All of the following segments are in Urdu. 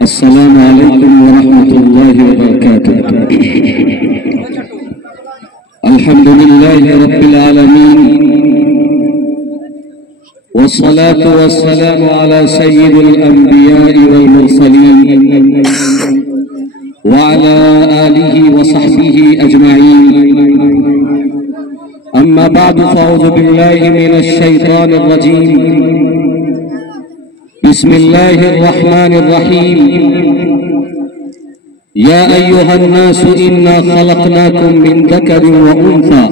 السلام علیکم ورحمۃ اللہ وبرکاتہ۔ الحمد للہ رب العالمین والصلاة والسلام على سید الانبیاء والمرسلین وعلى آلہ وصحبہ اجمعین، اما بعد فاعوذ باللہ من الشیطان الرجیم، بسم اللہ الرحمن الرحیم، یا ایہا الناس انا خلقناکم من ذکر وانثى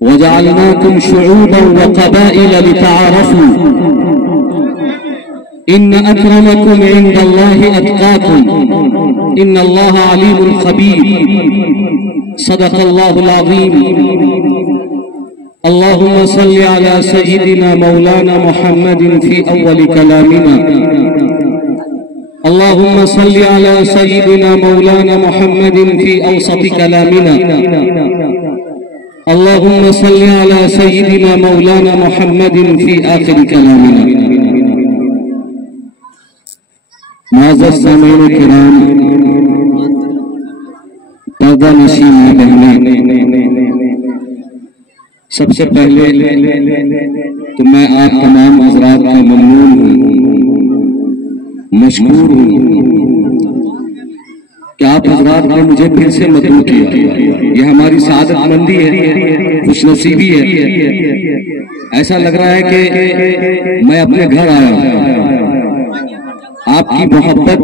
وجعلناکم شعوبا وقبائل لتعارفوا ان اکرمکم عند اللہ اتقاکم ان اللہ علیم خبیر۔ صدق اللہ العظیم۔ اللهم صل على سيدنا مولانا محمد في أول كلامنا، اللهم صل على سيدنا مولانا محمد في أوسط كلامنا، اللهم صل على سيدنا مولانا محمد في آخر كلامنا۔ معزز سامعین کرام، پردہ نشین بہنیں، سب سے پہلے تو میں آپ تمام حضرات کا ممنون ہوں، مشکور ہوں کہ آپ حضرات نے مجھے پھر سے مدعو کیا۔ یہ ہماری سعادت مندی ہے، خوش نصیبی ہے۔ ایسا لگ رہا ہے کہ میں اپنے گھر آیا ہوں۔ آپ کی محبت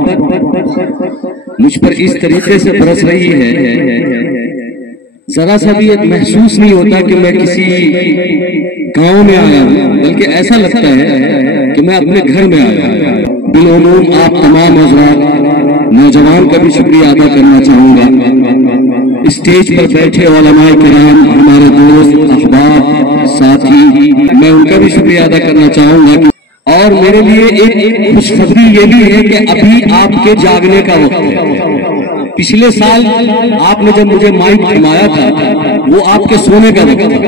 مجھ پر اس طریقے سے برس رہی ہے، ذرا سا بھی محسوس نہیں ہوتا کہ میں کسی گاؤں میں آیا ہوں، بلکہ ایسا لگتا ہے کہ میں اپنے گھر میں آیا ہوں۔ بالعموم آپ تمام حضرات نوجوان کا بھی شکریہ ادا کرنا چاہوں گا، اسٹیج پر بیٹھے علماء کرام، ہمارے دوست احباب ساتھی، میں ان کا بھی شکریہ ادا کرنا چاہوں گا۔ اور میرے لیے ایک خوشخبری یہ بھی ہے کہ ابھی آپ کے جاگنے کا وقت ہے۔ پچھلے سال آپ نے جب مجھے مائک تھمایا تھا وہ آپ کے سونے کا وقت تھا۔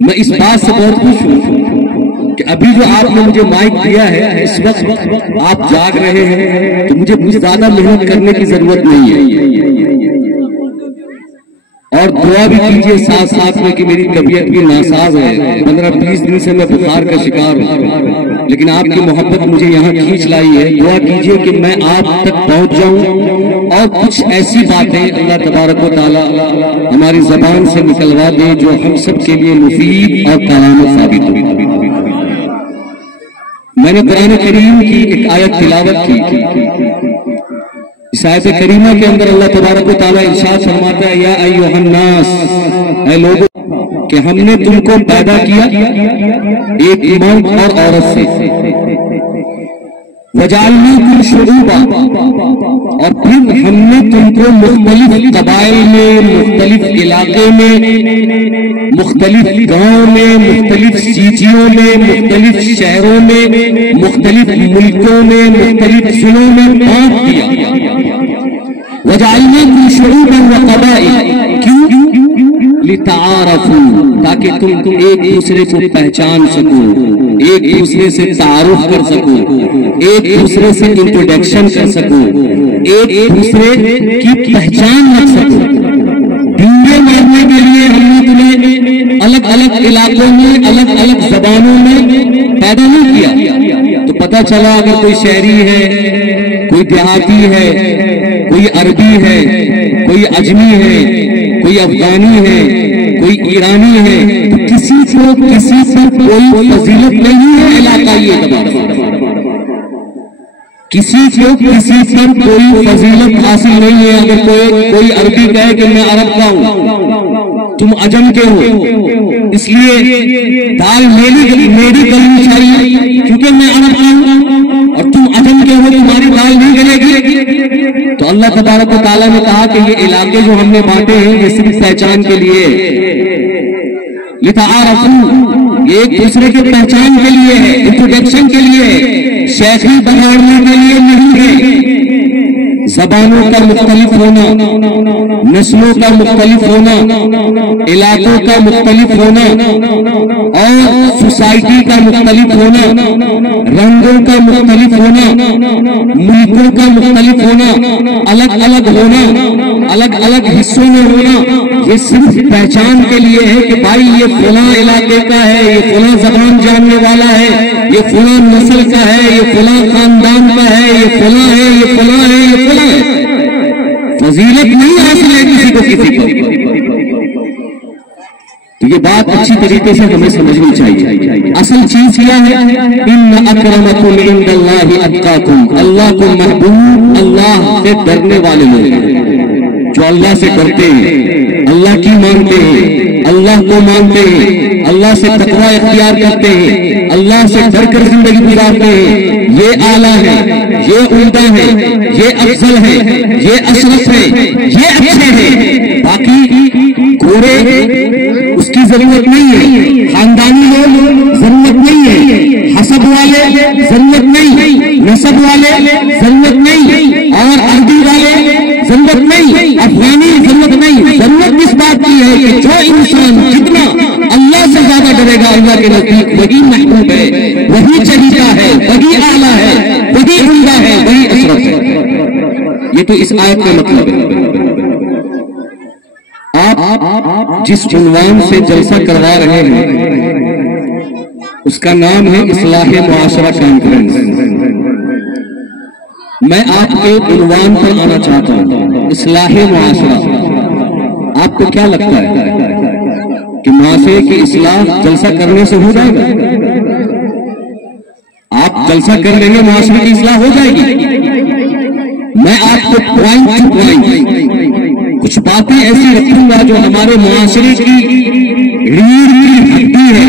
میں اس بات سے بہت خوش ہوں کہ ابھی جو آپ نے مجھے مائک دیا ہے اس وقت آپ جاگ رہے ہیں، تو مجھے زیادہ محنت کرنے کی ضرورت نہیں ہے۔ اور دعا بھی کیجئے ساتھ ساتھ میں کہ میری طبیعت بھی ناساز ہے، 15-20 دن سے میں بخار کا شکار ہوں، لیکن آپ کی محبت مجھے یہاں کھینچ لائی ہے۔ دعا کیجئے کہ میں آپ تک پہنچ جاؤں اور کچھ ایسی باتیں اللہ تبارک و تعالی ہماری زبان سے نکلوا دے جو ہم سب کے لیے مفید اور کارآمد ثابت ہو۔ میں نے قرآن کریم کی ایک آیت تلاوت کی۔ اس آیت کریمہ کے اندر اللہ تبارک و تعالی ارشاد فرماتا ہے، یا ایھا الناس، اے لوگوں، کہ ہم نے تم کو پیدا کیا ایک مرد اور عورت سے، وجعلناکم شعوبا، اور پھر ہم نے تم کو مختلف قبائل میں، مختلف علاقے میں، مختلف گاؤں میں، مختلف سٹیوں میں، مختلف شہروں میں، مختلف ملکوں میں، مختلف ضلعوں میں بانٹ دیا۔ وجعلناکم شعوبا وقبائل، کیوں؟ لتعارفوا، تاکہ تم ایک دوسرے کو پہچان سکو، ایک دوسرے سے تعارف کر سکو، ایک دوسرے سے انٹروڈکشن کر سکو، ایک دوسرے کی پہچان رکھ سکو۔ ڈنگے مارنے کے لیے ہم نے تمہیں الگ الگ علاقوں میں، الگ الگ زبانوں میں پیدا نہیں کیا۔ تو پتہ چلا اگر کوئی شہری ہے، کوئی دیہاتی ہے، کوئی عربی ہے، کوئی اجمی ہے، کوئی افغانی ہے، کوئی ایرانی ہے، تو کسی کو کسی پر کوئی فضیلت نہیں ہے علاقائی اعتبار سے، کسی کو کسی پر کوئی فضیلت حاصل نہیں ہے۔ اگر کوئی عربی کہے کہ میں عرب کا ہوں، تم عجم کے ہو، اس لیے دال میری گلنی چاہیے کیونکہ میں عرب کا ہوں، اور تم عجم کے ہو، تمہاری دال نہیں گلے گی۔ تو اللہ تبارک و تعالیٰ نے کہا کہ یہ علاقے جو ہم نے بانٹے ہیں یہ صرف پہچان کے لیے، لتعارفوا، یہ ایک دوسرے کے پہچان کے لیے ہے، انٹروڈکشن کے لیے ہے، شیخی بگاڑنے کے لیے نہیں ہے۔ زبانوں کا مختلف ہونا، نسلوں کا مختلف ہونا، علاقوں کا مختلف ہونا اور سوسائٹی کا مختلف ہونا، رنگوں کا مختلف ہونا، ملکوں کا مختلف ہونا، الگ الگ ہونا، الگ الگ حصوں میں ہونا، یہ صرف پہچان کے لیے ہے کہ بھائی یہ فلاں علاقے کا ہے، یہ فلاں زبان جاننے والا ہے، یہ فلاں نسل کا ہے، یہ فلاں خاندان کا ہے، یہ فلاں ہے، یہ فلاں ہے، یہ فلاں ہے۔ فضیلت نہیں حاصل ہے کسی کو کسی کو۔ تو یہ بات اچھی طریقے سے ہمیں سمجھنی چاہیے۔ اصل چیز کیا ہے؟ ان اکرمکم عند اللہ اتقاکم، اللہ کو محبوب، اللہ سے ڈرنے والے لوگ جو اللہ سے ڈرتے ہیں، اللہ کی مانتے ہیں، اللہ کو مانتے ہیں، اللہ سے تقوی اختیار کرتے ہیں، اللہ سے ڈر کر زندگی گزارتے ہیں، یہ اعلیٰ ہے، یہ عمدہ ہے، یہ افضل ہے، یہ اشرف ہے، یہ اچھے ہیں۔ باقی گورے اس کی ضرورت نہیں ہے، خاندانی لوگ ضرورت نہیں ہے، حسب والے ضرورت نہیں، نسب والے ضرورت نہیں، اور عربی والے ضرورت نہیں، افغانی ضرورت نہیں۔ ضرورت اس بات کی ہے کہ جو انسان جتنا اللہ سے زیادہ ڈرے گا اللہ کے نزدیک وہی محبوب ہے، وہی چہیتا ہے، وہی اعلیٰ ہے، وہی عمدہ ہے، وہی اشرف ہے۔ یہ تو اس آیت کا مطلب ہے۔ آپ جس عنوان سے جلسہ کروا رہے ہیں اس کا نام ہے اصلاح معاشرہ کانفرنس۔ میں آپ کے عنوان پر آنا چاہتا ہوں، اصلاح معاشرہ۔ آپ کو کیا لگتا ہے کہ معاشرے کی اصلاح جلسہ کرنے سے ہو جائے گا؟ آپ جلسہ کر لیں گے معاشرے کی اصلاح ہو جائے گی؟ میں آپ کو پوائنٹ ٹو پوائنٹ کچھ باتیں ایسی رکھوں گا جو ہمارے معاشرے کی ریڑھ کی ہڈی ہے،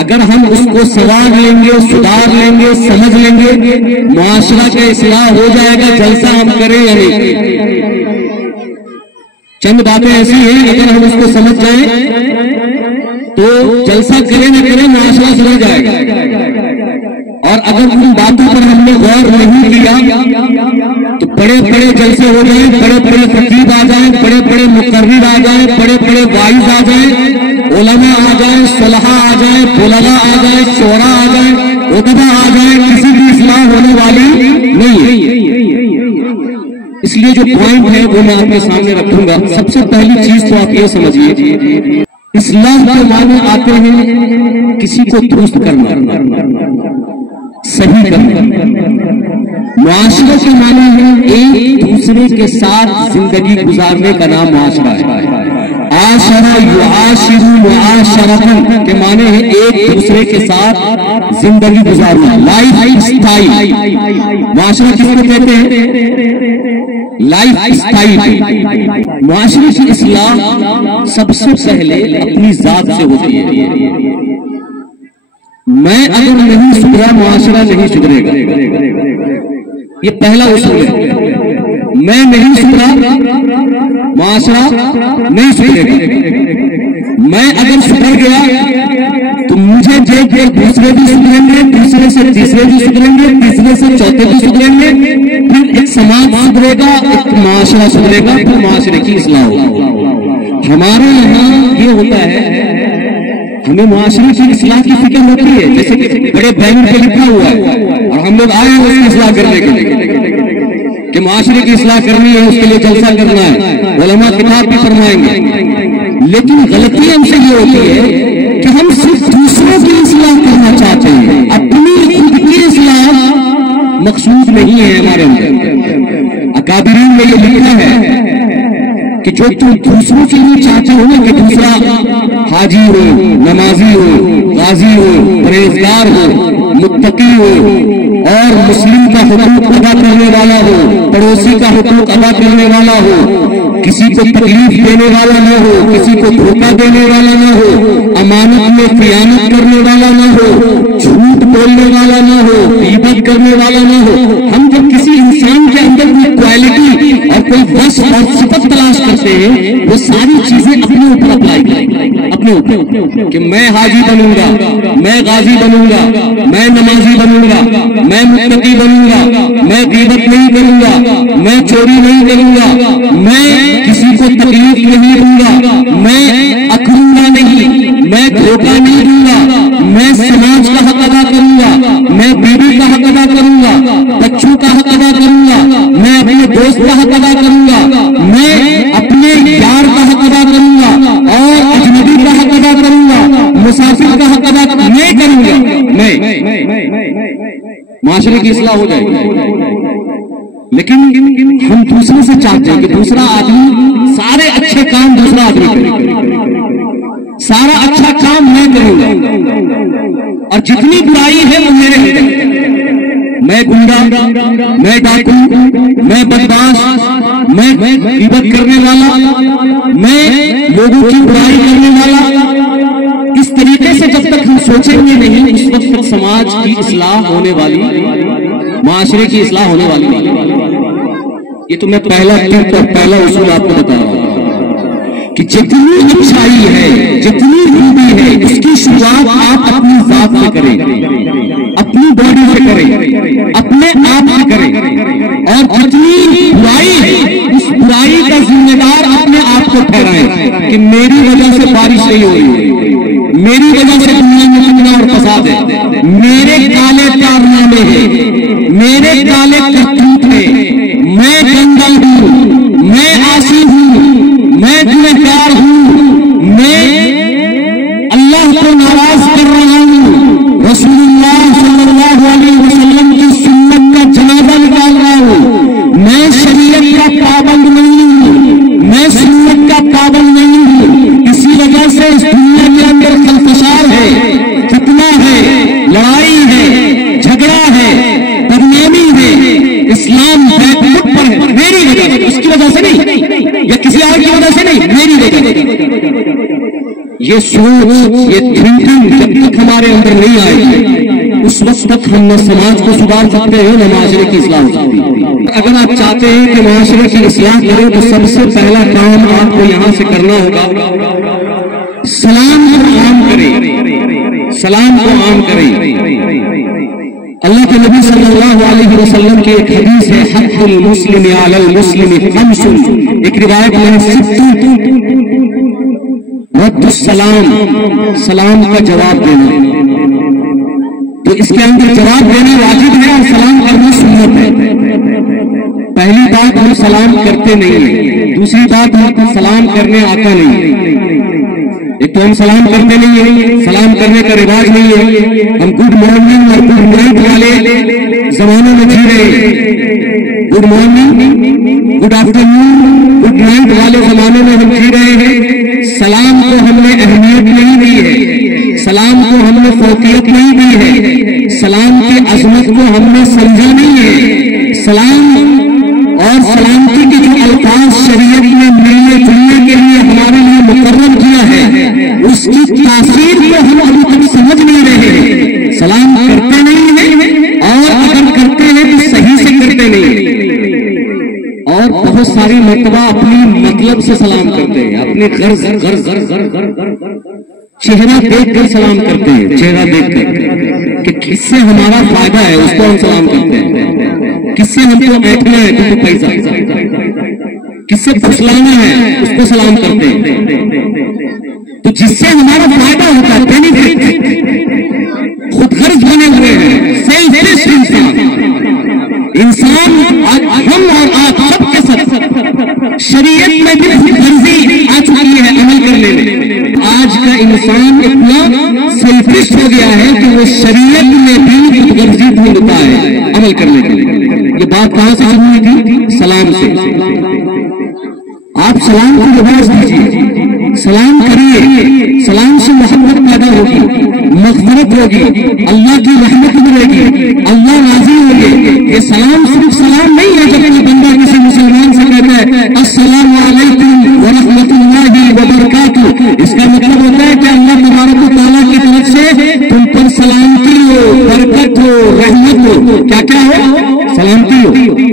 اگر ہم اس کو سنوار لیں گے، سدھار لیں گے، سمجھ لیں گے، معاشرہ کا اصلاح ہو جائے گا، جلسہ ہم کریں یا نہیں۔ چند باتیں ایسی ہیں اگر ہم اس کو سمجھ جائیں تو جلسہ کریں نہ کریں معاشرہ سدھر جائے گا، اور اگر ان باتوں پر ہم نے غور نہیں کیا تو بڑے بڑے جلسے ہو جائیں، بڑے بڑے خطیب آ جائیں، بڑے بڑے مقرر آ جائیں، بڑے بڑے واعظ آ جائیں، علماء آ جائیں، صلحاء آ جائیں، بلغاء آ جائیں، شعراء آ جائیں، ادبا آ جائیں، کسی بھی اصلاح ہونے والی نہیں ہے۔ اس لیے جو پوائنٹ ہے وہ میں آپ کے سامنے رکھوں گا۔ سب سے پہلی چیز تو آپ یہ سمجھیے، اصلاح کے معنی آتے ہیں کسی کو درست کرنا، صحیح کرنا۔ معاشرے کے معنی ہے ایک دوسرے کے ساتھ زندگی گزارنے کا نام معاشرہ ہے۔ عاشرہ یعاشر معاشرۃ کے معنی ہے ایک دوسرے کے ساتھ زندگی گزارنا، لائف اسٹائل۔ معاشرہ کس کو کہتے ہیں؟ Life style. معاشرے کی اصلاح سب سے پہلے اپنی ذات سے ہوتی ہے۔ میں اگر نہیں سدھرا معاشرہ نہیں سدھرے گا، یہ پہلا اصول ہے۔ میں نہیں سدھرا معاشرہ نہیں سدھرے گا۔ میں اگر سدھر گیا تو مجھے دیکھ کر دوسرے بھی سدھریں گے، دوسرے سے تیسرے بھی سدھریں گے، تیسرے سے چوتھے بھی سدھریں گے، پھر ایک سماج سدھرے گا، ایک معاشرہ سدھرے گا، پھر معاشرے کی اصلاح ہوگی۔ ہمارے یہاں یہ ہوتا ہے، ہمیں معاشرے کی اصلاح کی فکر ہوتی ہے، جیسے کہ بڑے بینر پہ لکھا ہوا ہے اور ہم لوگ آئے ہیں اس کی اصلاح کرنے کے لیے کہ معاشرے کی اصلاح کرنی ہے، اس کے لیے جلسہ کرنا ہے، علماء کتاب بھی فرمائیں گے۔ لیکن غلطی ہم سے یہ ہوتی ہے کہ ہم صرف دوسروں کی اصلاح کرنا چاہتے ہیں، اپنی خود کی اصلاح مقصود نہیں ہے ہمارے اندر۔ اکابرین میں یہ لکھا ہے کہ جو تم دوسروں کے لیے چاہتے ہو نا کہ دوسرا حاجی ہو، نمازی ہو، غازی ہو، پرہیزگار ہو، متقی ہو اور مسلم کا حقوق ادا کرنے والا ہو، پڑوسی کا حقوق ادا کرنے والا ہو، کسی کو تکلیف دینے والا نہ ہو، کسی کو دھوکہ دینے والا نہ ہو، امانت میں خیانت کرنے والا نہ ہو، جھوٹ بولنے والا نہ ہو، غیبت کرنے والا نہ ہو۔ ہم جب کسی کسی انسان کے اندر کوئی کوالٹی اور کوئی وصف اور صفت تلاش کرتے ہیں، وہ ساری چیزیں اپنے اوپر اپلائی کریں، اپنے اوپر، کہ میں حاجی بنوں گا، میں غازی بنوں گا، میں نمازی بنوں گا، میں متقی بنوں گا، میں غیبت نہیں کروں گا، میں چوری نہیں کروں گا، میں کسی کو تکلیف نہیں دوں گا، میں اکڑوں گا نہیں، میں دھوکہ نہیں دوں گا، میں سماج کا حق ادا کروں گا، میں بیوی کا حق ادا کروں گا، بچوں کا حق ادا کروں گا، میں اپنے دوست کا حق ادا کروں گا، میں اپنے یار کا حق ادا کروں گا، اور اجنبی کا حق ادا کروں گا، مسافر کا حق ادا میں کروں گا، میں معاشرے کی اصلاح ہو جائے گی۔ لیکن ہم دوسرے سے چاہتے ہیں کہ دوسرا آدمی سارے اچھے کام دوسرا آدمی کرے، سارا اچھا کام میں کروں گا، اور جتنی برائی ہے وہ میرے ہے، میں گنڈا، میں ڈاکو، میں بدماش، میں غیبت کرنے والا، میں لوگوں کی برائی کرنے والا، اس طریقے سے جب تک ہم سوچیں گے نہیں، اس وقت تک سماج کی اصلاح ہونے والی، معاشرے کی اصلاح ہونے والی۔ یہ تو میں پہلا ٹپ اور پہلا اصول آپ کو بتا رہا ہوں کہ جتنی اچھائی ہے، جتنی خوبی ہے، اس کی شروعات آپ اپنی ذات سے کریں، اپنی باڈی سے کریں، اپنے آپ سے کریں، اور جتنی برائی ہے اس برائی کا ذمہ دار اپنے آپ کو ٹھہرائیں کہ میری وجہ سے بارش نہیں ہو رہی، میری وجہ سے دنیا میں فتنہ اور فساد ہے، میرے کالے کارنامے ہیں، میرے کالے کرتوت ہیں، میں جنگل ہوں، میں عاصی ہوں، میں گنہگار ہوں، میں اللہ کو ناراض کر رہا ہوں، رسول اللہ صلی اللہ علیہ وسلم کی سنت کا جنازہ نکال رہا ہوں، میں شریعت کا پابند نہیں ہوں، میں سنت کا پابند نہیں ہوں، اسی وجہ سے اس دنیا کے اندر خلفشار ہے، فتنہ ہے، لڑائی ہے، جھگڑا ہے، بدنامی ہے، اسلام بیک فٹ پر ہے، میری وجہ سے، اس کی وجہ سے نہیں، یا کسی اور کی وجہ سے نہیں، میری وجہ سے۔ یہ سوچ، یہ تھنکنگ جب تک ہمارے اندر نہیں آئے گی، اس وقت تک ہم نہ سماج کو سدھار سکتے ہیں، نہ معاشرے کی اصلاح ہو سکتی ہے۔ اگر آپ چاہتے ہیں کہ معاشرے کی اصلاح کریں تو سب سے پہلا کام آپ کو یہاں سے کرنا ہوگا، سلام کو عام کریں، سلام کو عام کریں۔ اللہ کے نبی صلی اللہ علیہ وسلم کی ایک حدیث ہے، حق المسلم علی المسلم خمس، ایک روایت میں ست، رد السلام، سلام کا جواب دینا، تو اس کے اندر جواب دینا واجب ہے اور سلام کرنا سنت ہے۔ پہلی بات ہم سلام کرتے نہیں ہیں، دوسری بات ہم سلام کرنے آتا نہیں ہے۔ ایک تو ہم سلام کرتے نہیں ہیں، سلام کرنے کا رواج نہیں ہے، ہم گڈ مارننگ اور گڈ نائٹ والے زمانے میں جی رہے ہیں، گڈ مارننگ، گڈ آفٹر نون، گڈ نائٹ والے زمانے میں ہم جی رہے ہیں۔ سلام کو ہم نے اہمیت نہیں دی ہے، سلام کو ہم نے فوقیت نہیں دی ہے، سلام کی عظمت کو ہم نے سمجھا نہیں ہے۔ سلام اور سلامتی کے جو الفاظ شریعت میں ملنے جلنے کے لیے ہمارے لیے مقرر کیا ہے، اس کی تاثیر کو ہم ابھی تک سمجھ نہیں رہے۔ سلام کرتے نہیں ہیں، اور اگر کرتے ہیں تو صحیح سے کرتے نہیں، اور بہت ساری مرتبہ اپنی مطلب سے سلام کرتے ہیں، اپنے غرض چہرہ دیکھ کر سلام کرتے ہیں، چہرہ دیکھ کر کہ کس سے ہمارا فائدہ ہے اس کو ہم سلام کرتے ہیں، کس سے ہم کو بیٹھنا ہے تو پیسہ، کس سے پھسلانا ہے اس کو سلام کرتے ہیں، تو جس سے ہمارا فائدہ ہوتا ہے، بینیفٹ، خود غرض بنے ہوئے ہیں، سیلفش انسان ہم اور آپ سب کے ساتھ شریعت میں بھی خود غرضی آ چکی ہے عمل کرنے میں۔ آج کا انسان اتنا سیلفش ہو گیا ہے کہ وہ شریعت میں بھی خود غرضی ڈھونڈتا ہے عمل کرنے کے لیے۔ یہ بات کہاں سے شروع ہوئی تھی؟ سلام سے۔ آپ سلام کو رواج دیجیے، سلام کریے، سلام سے محبت پیدا ہوگی، مغفرت ہوگی، اللہ کی رحمت ملے گی، اللہ راضی ہوگی۔ یہ سلام صرف سلام نہیں ہے جب کوئی بندہ کسی مسلمان سے کہتا ہے السلام علیکم ورحمۃ اللہ وبرکاتہ، اس کا مطلب ہوتا ہے کہ اللہ تبارک و تعالیٰ کی طرف سے تم پر سلامتی ہو، برکت ہو، رحمت ہو، کیا کیا ہو؟ سلامتی ہو۔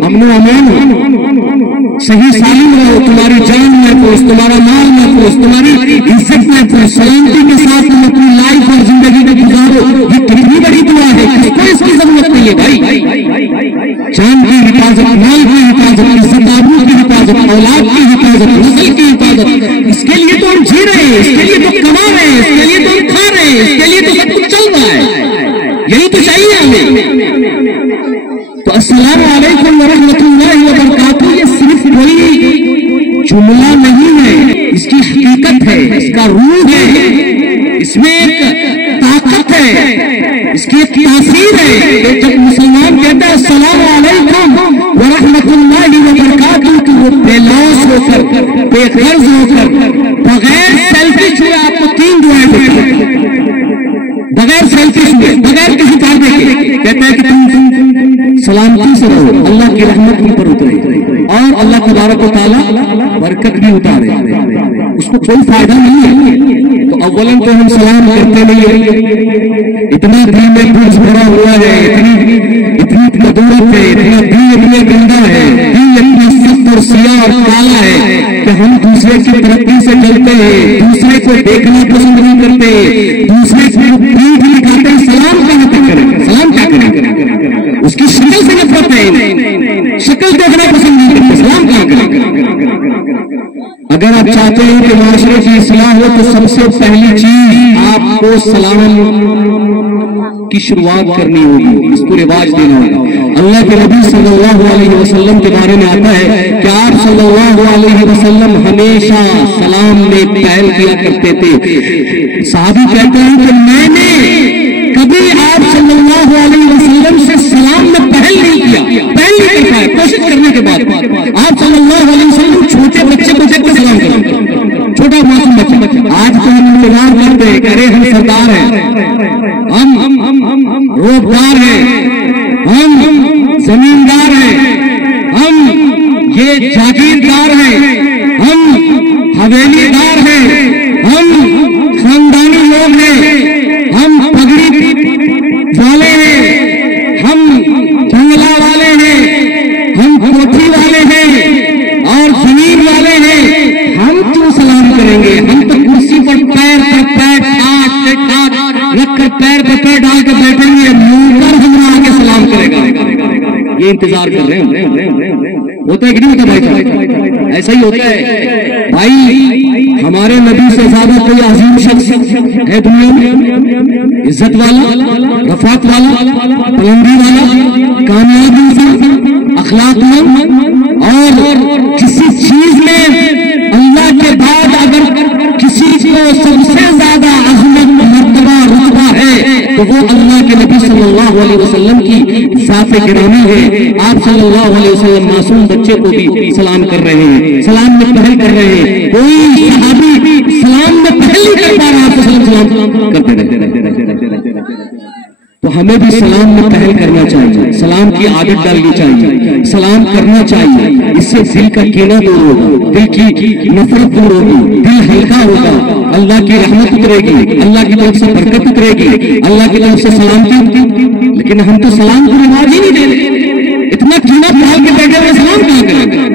صحیح سالم رہو، تمہاری جان محفوظ، تمہارا مال محفوظ، تمہاری عزت محفوظ، سلامتی کے ساتھ تم اپنی لائف اور زندگی میں گزارو. یہ کتنی بڑی دعا ہے، کس کو اس کی ضرورت نہیں ہے بھائی. جان کی حفاظت، مال کی حفاظت، عزت آبرو کی حفاظت، اولاد کی حفاظت، نسل کی حفاظت، اس کے لیے تو ہم جی رہے ہیں، اس کے لیے تو کما رہے ہیں، اس کے لیے تو ہم کھا رہے ہیں، اس کے لیے تو سب کچھ چل رہا ہے. یہی تو چاہیے ہمیں. تو السلام علیکم ورحمۃ اللہ وبرکاتہ یہ صرف کوئی جملہ نہیں ہے، اس کی حقیقت ہے، اس کا روح ہے، اس میں ایک طاقت ہے، اس کی ایک تاثیر ہے. جب مسلمان کہتا ہے السلام علیکم ورحمۃ اللہ وبرکاتہ تو وہ بے لوث ہو کر، بے غرض ہو کر، بغیر سیلفی چھوئے آپ کو 3 دعائیں دیتا ہے. بغیر سیلفی چھوئے، بغیر کسی پردے کے کہتا ہے کہ تم سلامتی سے رہو، اللہ کی رحمت تم پر اترے اور اللہ تبارک و تعالیٰ برکت بھی اتارے. اس کو کوئی فائدہ نہیں ہے. تو اولاً تو ہم سلام کرتے نہیں ہیں، اتنا دل میں بوجھ بھرا ہوا ہے، اتنی قدورت ہے، اتنا دل اتنا گندا ہے، دل اتنا سخت اور سیاہ اور کالا ہے کہ ہم دوسرے کی ترقی سے چلتے ہیں، دوسرے کو دیکھنا پسند نہیں کرتے، دوسرے کو پیٹھ دکھاتے ہیں. سلام کہاں تک کریں؟ سلام کیا کریں؟ اس کی شکل سے نفرت ہے، شکل دیکھنا پسند نہیں کرتے، سلام کہاں کریں؟ اگر آپ چاہتے ہیں کہ معاشرے کی اصلاح ہو تو سب سے پہلی چیز آپ کو سلام کی شروعات کرنی ہوگی، اس کو رواج دینا ہوگا. اللہ کے نبی صلی اللہ علیہ وسلم کے بارے میں آتا ہے کہ آپ صلی اللہ علیہ وسلم ہمیشہ سلام میں پہل کیا کرتے تھے. صحابی کہتے ہیں کہ میں نے کبھی آپ صلی اللہ علیہ وسلم سے سلام میں پہل نہیں کیا، پہل نہیں کر پائے. کوشش کرنے کے بعد آپ صلی اللہ علیہ وسلم چھوٹے بچے کو دیکھ کے سلام کرتے، چھوٹا معصوم بچہ. آج تو ہم انتظار کرتے ہیں کہ ارے ہم سردار ہیں، ہم روبدار ہیں، ہم زمیندار ہیں، ہم یہ جاگیردار ہیں، ہم حویلی دار ہیں، ہم خاندانی لوگ ہیں، ہم پگڑی والے ہیں، ہم بنگلہ والے ہیں، ہم کوٹھی والے ہیں اور زمین والے ہیں. ہم کیوں سلام کریں گے؟ ہم تو کرسی پر پیر پر پیر رکھ کر پیر پر پیر ڈال کر بیٹھیں گے، منہ پر ہمارا آ کے سلام کرے گا. یہ انتظار کر رہے ہیں. ہوتا ہے کہ نہیں ہوتا بھائی؟ ایسا ہی ہوتا ہے بھائی. ہمارے نبی سے زیادہ کوئی عظیم شخص ہے دنیا میں؟ عزت والا، رفعت والا، بلندی والا، کامیاب انسان، اخلاق مند، اور کسی چیز میں اللہ کے بعد اگر کسی کو سب سے زیادہ عظمت، مرتبہ، رتبہ ہے تو وہ اللہ کے نبی صلی اللہ علیہ وسلم کی ذات گرامی ہے. آپ صلی اللہ علیہ وسلم معصوم بچے کو بھی سلام کر رہے ہیں، سلام میں پہل کر رہے ہیں. کوئی صحابی سلام میں پہل نہیں کر پا رہا، آپ سلام کرتے رہتے. تو ہمیں بھی سلام میں پہل کرنا چاہیے، سلام کی عادت ڈالنی چاہیے، سلام کرنا چاہیے. اس سے دل کا کینہ دور ہوگا، دل کی نفرت دور ہوگی، دل ہلکا ہوگا، اللہ کی رحمت اترے گی، اللہ کی طرف سے برکت اترے گی، اللہ کی طرف سے سلامتی. لیکن ہم تو سلام کو رواج ہی نہیں دے رہے، اتنا کینہ پھیل کے بیٹھے ہوئے سلام کہاں کریں؟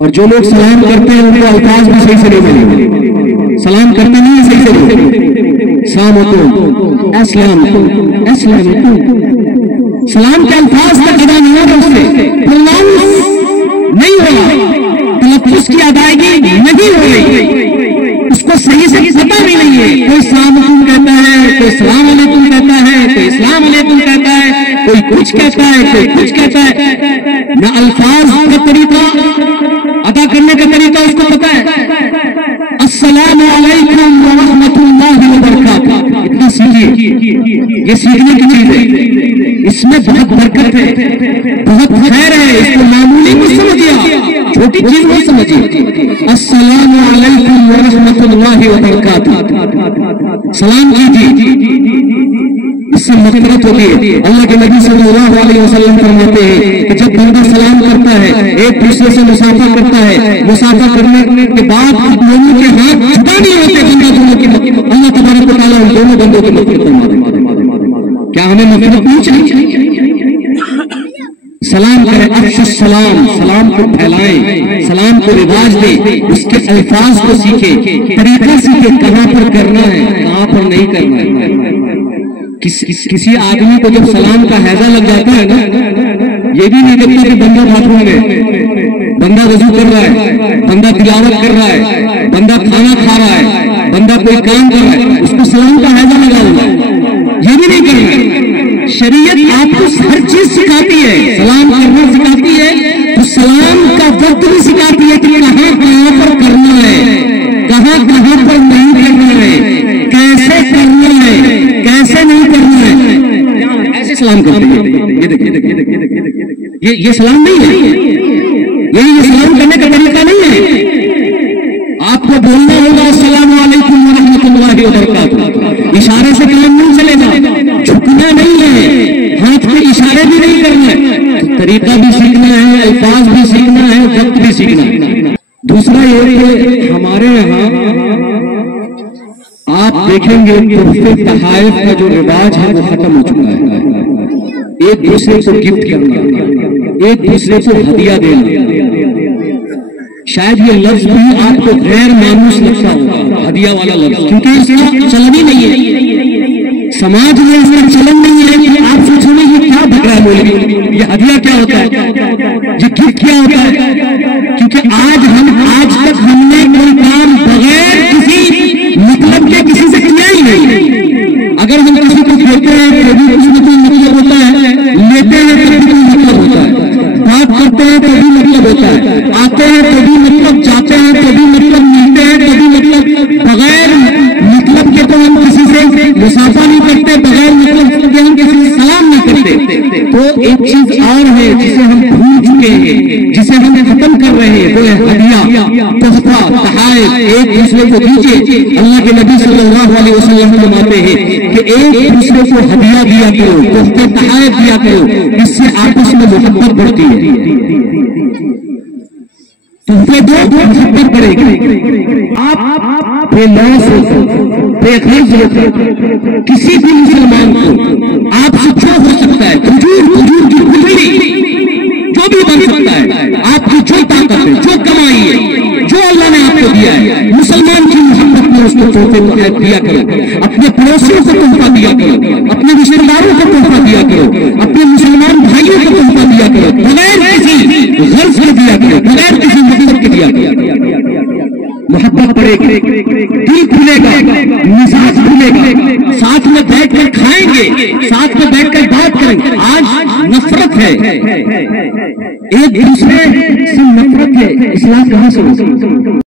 اور جو لوگ سلام کرتے ہیں ان کو الفاظ بھی صحیح سے نہیں ملے، سلام کرتے نہیں صحیح سے نہیں. السلام علیکم، السلام علیکم، السلام علیکم، سلام کے الفاظ تک ادا نہیں ہو رہا، اس سے پروناؤنس نہیں ہو رہا، تلفظ کی ادائیگی نہیں ہو رہی، اس کو صحیح سے پتہ بھی نہیں ہے. کوئی السلام علیکم کہتا ہے، کوئی السلام علیکم کہتا ہے، کوئی السلام علیکم کہتا ہے، کوئی کچھ کہتا ہے، کوئی کچھ کہتا ہے. نہ الفاظ کا طریقہ ادا کرنے کا طریقہ اس کو پتہ ہے. السلام علیکم ورحمۃ اللہ وبرکاتہ، اتنا سیکھیے، یہ سیکھنے کی چیز ہے، اس میں بہت برکت ہے، بہت خیر ہے. اس کو معمولی مت سمجھیے، چھوٹی چیز مت سمجھیے. السلام علیکم ورحمۃ اللہ وبرکاتہ، سلام کیجیے، اس سے مغفرت ہوتی ہے. اللہ کے نبی صلی اللہ علیہ وسلم فرماتے ہیں کہ جب بندہ سلام کرتا ہے، ایک دوسرے سے مسافہ کرتا ہے، مسافہ کرنے کے بعد دونوں کے ہاتھ جدا نہیں ہوتے، بندہ دونوں کی، اللہ تبارک و تعالیٰ ان دونوں بندوں کی مغفرت فرما دیتا ہے. کیا ہمیں مغفرت نہیں چاہیے؟ سلام کریں، افشوا السلام، سلام کو پھیلائیں، سلام کو رواج دیں، اس کے الفاظ کو سیکھیں، طریقہ سیکھیں، کہاں پر کرنا ہے کہاں پر نہیں کرنا ہے۔ کسی آدمی کو جب سلام کا حیضہ لگ جاتا ہے نا، یہ بھی نہیں دیکھتا کہ بندہ باتھ روم میں، بندہ وضو کر رہا ہے، بندہ تلاوت کر رہا ہے، بندہ کھانا کھا رہا ہے، بندہ کوئی کام کر رہا ہے، اس کو سلام کا حیضہ لگا ہوا ہے، یہ بھی نہیں کرنا۔ شریعت آپ کو ہر چیز سکھاتی ہے، سلام کرنا سکھاتی ہے، تو سلام کا وقت بھی سکھاتی ہے کہ کہاں کہاں پر کرنا ہے، کہاں کہاں پر نہیں کرنا ہے، کیسے کرنا ہے، کیسے نہیں کرنا ہے، ایسے سلام کرتے ہیں۔ یہ سلام نہیں ہے، یہ سلام کرنے کا طریقہ نہیں ہے۔ آپ کو بولنا ہوگا السلام علیکم ورحمۃ اللہ وبرکاتہ، اشارے سے کام نہیں چلے گا، جھکنا نہیں ہے، ہاتھ کے اشارے بھی نہیں کرنا ہے، طریقہ بھی سیکھنا ہے، الفاظ بھی سیکھنا ہے، وقت بھی سیکھنا ہے۔ دوسرا یہ کہ ہمارے یہاں آپ دیکھیں گے تحفے تحائف کا جو رواج ہے وہ ختم ہو چکا ہے۔ ایک دوسرے کو گفٹ کرنا، ایک دوسرے کو ہدیہ دینا، شاید یہ لفظ بھی آپ کو غیر مانوس لگتا ہوگا، ہدیہ والا لفظ، کیونکہ اس کا چلن ہی نہیں ہے، سماج میں اس کا چلن نہیں ہے کہ آپ سوچو گے یہ کیا بک رہا ہے مولوی، یہ ہدیہ کیا ہوتا ہے، یہ گفٹ کیا ہوتا ہے، کیونکہ آج تک ہم نے کوئی کام بغیر کسی مطلب کے کسی سے کیا ہی نہیں۔ اگر ہم کسی کو دیتے ہیں تو بھی کچھ نہ کوئی مطلب ہوتا ہے، لیتے ہیں تو بھی کوئی مطلب ہوتا ہے، بات کرتے ہیں تو بھی مطلب ہوتا ہے، آتے ہیں تو بھی مطلب، جاتے ہیں تو بھی مطلب، ملتے ہیں تو بھی مطلب، بغیر مطلب کے تو ہم کسی سے مسافہ نہیں کرتے، بغیر مطلب کے ہم کسی سے سلام نہیں کرتے۔ تو ایک چیز اور ہے جسے ہم بھول چکے ہیں، جسے ہم ختم کر رہے ہیں، وہ ہے ہدیہ، تحفہ، تحائف، ایک دوسرے کو دیجیے۔ اللہ کے نبی صلی اللہ علیہ وسلم فرماتے ہیں کہ ایک دوسرے کو ہدیہ دیا کرو، تحفے تحائف دیا کرو، اس سے آپس میں محبت بڑھتی ہے۔ تحفے دو محبت بڑھے گی۔ آپ بے لوث ہو، بے غرض ہو، کسی بھی مسلمان کو آپ سے جو ہو سکتا ہے، حضور کی کھجلی جو بھی بن سکتا ہے، آپ کی جو طاقت ہے، جو کمائی ہے، جو اللہ نے آپ کو دیا ہے، مسلمان کی محبت میں اس کو تحفے دیا کرو، اپنے پڑوسیوں کو تحفہ دیا کرو، اپنے رشتے داروں کو تحفہ دیا کرو، اپنے مسلمان بھائیوں کو تحفہ دیا کرو، بغیر کسی غرض کے دیا کرو، بغیر کسی مقصد کے دیا کرو۔ محبت بڑھے گی، دل کھلے گا، مزاج کھلے گا، ساتھ میں بیٹھ کر کھائیں گے، ساتھ میں بیٹھ کر بات کریں گے۔ آج نفرت ہے، ایک دوسرے سے نفرت ہے، اصلاح کہاں سے ہوگی؟